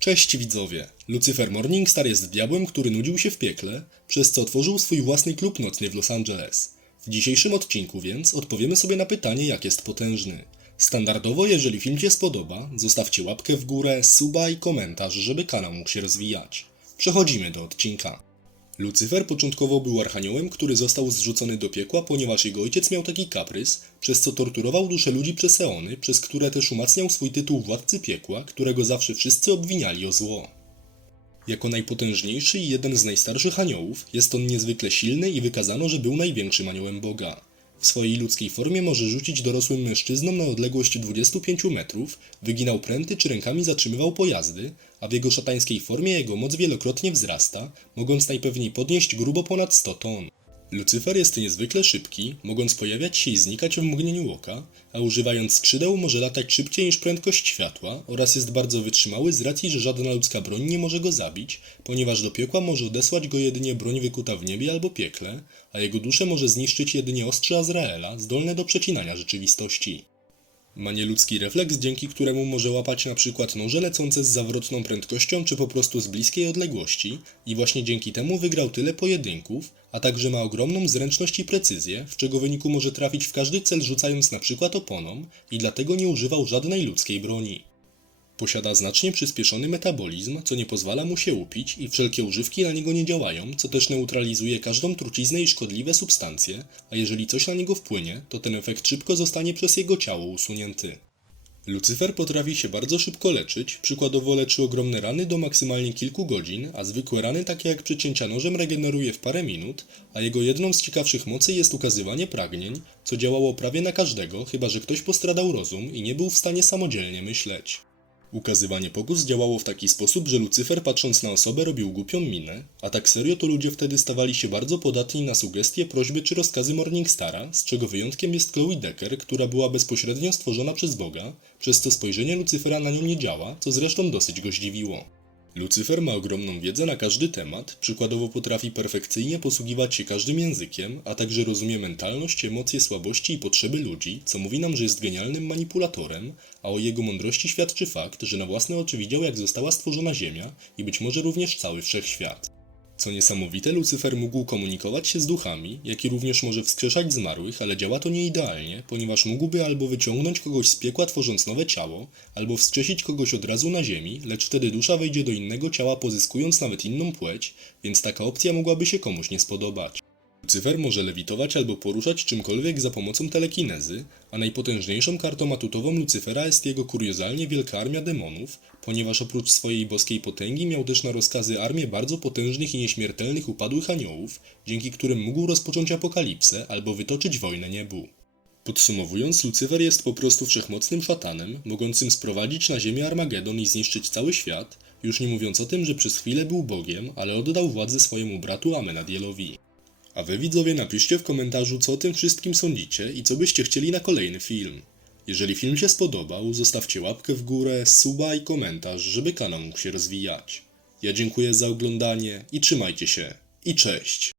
Cześć widzowie! Lucifer Morningstar jest diabłem, który nudził się w piekle, przez co otworzył swój własny klub nocny w Los Angeles. W dzisiejszym odcinku więc odpowiemy sobie na pytanie, jak jest potężny. Standardowo, jeżeli film Cię spodoba, zostawcie łapkę w górę, suba i komentarz, żeby kanał mógł się rozwijać. Przechodzimy do odcinka. Lucyfer początkowo był archaniołem, który został zrzucony do piekła, ponieważ jego ojciec miał taki kaprys, przez co torturował dusze ludzi przez eony, przez które też umacniał swój tytuł władcy piekła, którego zawsze wszyscy obwiniali o zło. Jako najpotężniejszy i jeden z najstarszych aniołów, jest on niezwykle silny i wykazano, że był największym aniołem Boga. W swojej ludzkiej formie może rzucić dorosłym mężczyznom na odległość 25 metrów, wyginał pręty czy rękami zatrzymywał pojazdy, a w jego szatańskiej formie jego moc wielokrotnie wzrasta, mogąc najpewniej podnieść grubo ponad 100 ton. Lucyfer jest niezwykle szybki, mogąc pojawiać się i znikać w mgnieniu oka, a używając skrzydeł może latać szybciej niż prędkość światła oraz jest bardzo wytrzymały z racji, że żadna ludzka broń nie może go zabić, ponieważ do piekła może odesłać go jedynie broń wykuta w niebie albo piekle, a jego duszę może zniszczyć jedynie ostrze Azraela, zdolne do przecinania rzeczywistości. Ma nieludzki refleks, dzięki któremu może łapać na przykład noże lecące z zawrotną prędkością czy po prostu z bliskiej odległości i właśnie dzięki temu wygrał tyle pojedynków, a także ma ogromną zręczność i precyzję, w czego wyniku może trafić w każdy cel rzucając na przykład oponą i dlatego nie używał żadnej ludzkiej broni. Posiada znacznie przyspieszony metabolizm, co nie pozwala mu się upić i wszelkie używki na niego nie działają, co też neutralizuje każdą truciznę i szkodliwe substancje, a jeżeli coś na niego wpłynie, to ten efekt szybko zostanie przez jego ciało usunięty. Lucyfer potrafi się bardzo szybko leczyć, przykładowo leczy ogromne rany do maksymalnie kilku godzin, a zwykłe rany takie jak przecięcia nożem regeneruje w parę minut, a jego jedną z ciekawszych mocy jest ukazywanie pragnień, co działało prawie na każdego, chyba że ktoś postradał rozum i nie był w stanie samodzielnie myśleć. Ukazywanie pokus działało w taki sposób, że Lucyfer patrząc na osobę robił głupią minę, a tak serio to ludzie wtedy stawali się bardzo podatni na sugestie, prośby czy rozkazy Morningstara, z czego wyjątkiem jest Chloe Decker, która była bezpośrednio stworzona przez Boga, przez co spojrzenie Lucyfera na nią nie działa, co zresztą dosyć go zdziwiło. Lucyfer ma ogromną wiedzę na każdy temat, przykładowo potrafi perfekcyjnie posługiwać się każdym językiem, a także rozumie mentalność, emocje, słabości i potrzeby ludzi, co mówi nam, że jest genialnym manipulatorem, a o jego mądrości świadczy fakt, że na własne oczy widział jak została stworzona Ziemia i być może również cały wszechświat. Co niesamowite, Lucyfer mógł komunikować się z duchami, jak i również może wskrzeszać zmarłych, ale działa to nie idealnie, ponieważ mógłby albo wyciągnąć kogoś z piekła tworząc nowe ciało, albo wskrzesić kogoś od razu na ziemi, lecz wtedy dusza wejdzie do innego ciała pozyskując nawet inną płeć, więc taka opcja mogłaby się komuś nie spodobać. Lucyfer może lewitować albo poruszać czymkolwiek za pomocą telekinezy, a najpotężniejszą kartą atutową Lucyfera jest jego kuriozalnie wielka armia demonów, ponieważ oprócz swojej boskiej potęgi miał też na rozkazy armię bardzo potężnych i nieśmiertelnych upadłych aniołów, dzięki którym mógł rozpocząć apokalipsę albo wytoczyć wojnę niebu. Podsumowując, Lucyfer jest po prostu wszechmocnym szatanem, mogącym sprowadzić na ziemię Armagedon i zniszczyć cały świat, już nie mówiąc o tym, że przez chwilę był Bogiem, ale oddał władzę swojemu bratu Amenadielowi. A wy widzowie napiszcie w komentarzu, co o tym wszystkim sądzicie i co byście chcieli na kolejny film. Jeżeli film się spodobał, zostawcie łapkę w górę, suba i komentarz, żeby kanał mógł się rozwijać. Ja dziękuję za oglądanie i trzymajcie się. I cześć!